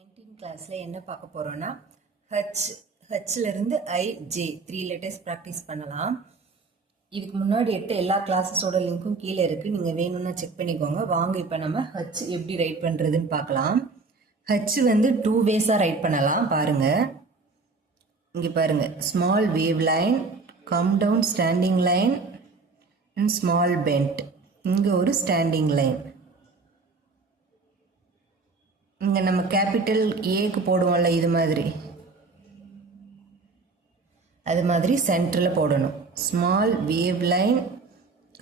19 கிளாஸ்ல என்ன பார்க்க போறோம்னா ஹச்ல இருந்து ஐ-ஜே 3 லெட்டர்ஸ் ப்ராக்டிஸ் பண்ணலாம். இதுக்கு முன்னாடி எடுத்த எல்லா கிளாஸஸோட லிங்க்கும் கீழே இருக்கு, நீங்க வேணும்னா செக் பண்ணிக்கோங்க. வாங்க இப்போ நம்ம ஹச் எப்படி ரைட் பண்றதுன்னு பார்க்கலாம். ஹச் வந்து 2 வேஸா ரைட் பண்ணலாம். பாருங்க, இங்க பாருங்க, small wave line, come down standing line and small bend. இங்க ஒரு ஸ்டாண்டிங் லைன். இங்கே நம்ம கேபிட்டல் ஏக்கு போடுவோம்ல, இது மாதிரி, அது மாதிரி சென்டரில் போடணும். Small wave line,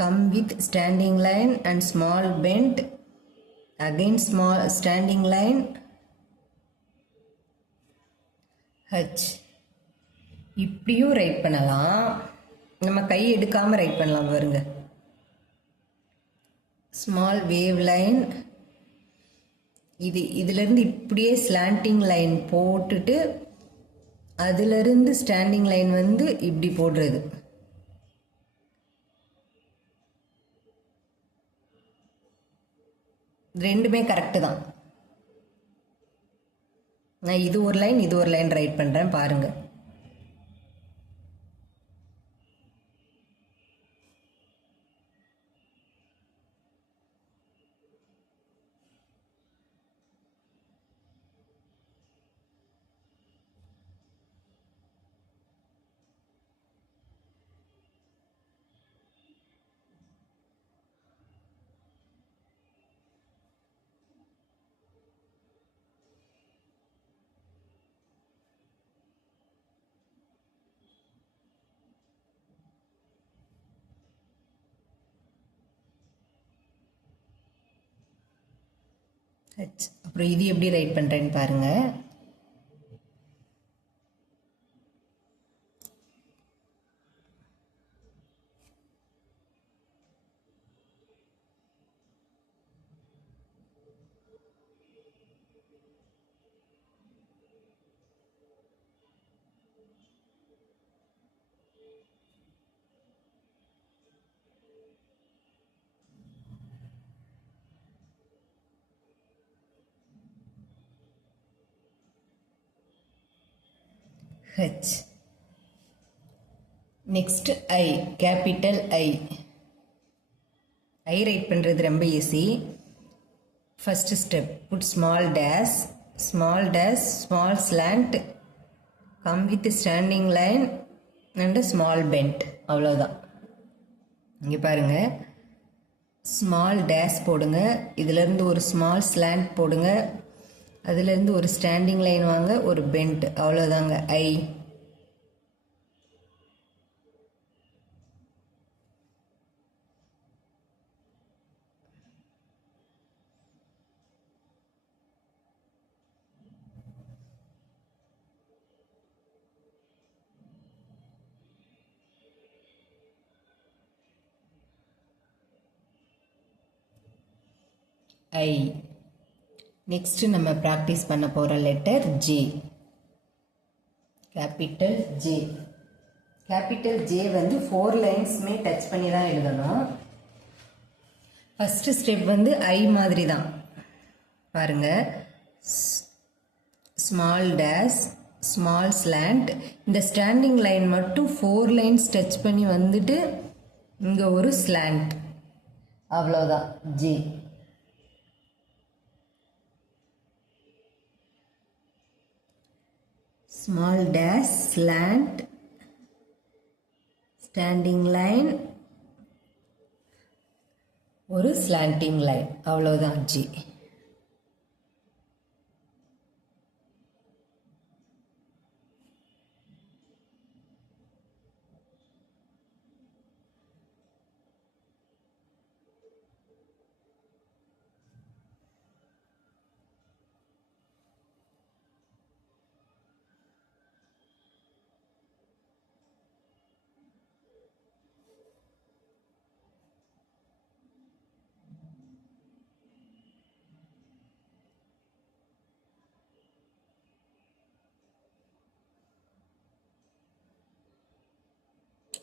come with standing line and small bend, again small standing line, H. இப்படியும் ரைட் பண்ணலாம். நம்ம கை எடுக்காமல் ரைட் பண்ணலாம். பாருங்க, ஸ்மால் வேவ் லைன், இதிலிருந்து இப்படியே ஸ்லாண்டிங் லைன் போட்டுட்டு அதிலிருந்து ஸ்டாண்டிங் லைன் வந்து இப்படி போடுறது. ரெண்டுமே கரெக்டு தான். நான் இது ஒரு லைன் ரைட் பண்றேன், பாருங்க. ஹச். அப்புறம் இது எப்படி ரைட் பண்றேன்னு பாருங்க. H. Next I, capital I. I write பண்ணுறது ரொம்ப easy. First step, put small dash, small slant, come with standing line and small bend. அவ்வளோதான். இங்கே பாருங்க, ஸ்மால் டேஷ் போடுங்க, இதுலேருந்து ஒரு ஸ்மால் ஸ்லாண்ட் போடுங்க, அதுலேருந்து ஒரு ஸ்டாண்டிங் லைன் வாங்க, ஒரு பெண்ட். அவ்வளோதாங்க ஐ. ஐ. நெக்ஸ்ட் நம்ம ப்ராக்டிஸ் பண்ண போகிற letter J, capital J. Capital J வந்து 4 லைன்ஸுமே டச் பண்ணி தான் எழுதணும். ஃபர்ஸ்ட் ஸ்டெப் வந்து ஐ மாதிரி தான். பாருங்க, ஸ்மால் டேஷ், ஸ்மால் ஸ்லாண்ட், இந்த ஸ்டாண்டிங் லைன் மட்டும் 4 லைன்ஸ் டச் பண்ணி வந்துட்டு இங்கே ஒரு ஸ்லாண்ட். அவ்வளோதான் J. Small dash, slant, standing line, ஒரு slanting line. அவ்வளவுதான் G.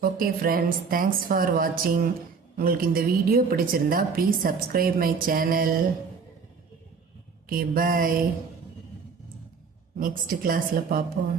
Okay friends, thanks for வாட்சிங். உங்களுக்கு இந்த வீடியோ பிடிச்சிருந்தா please subscribe my channel. Okay, bye. Next கிளாஸில் பார்ப்போம்.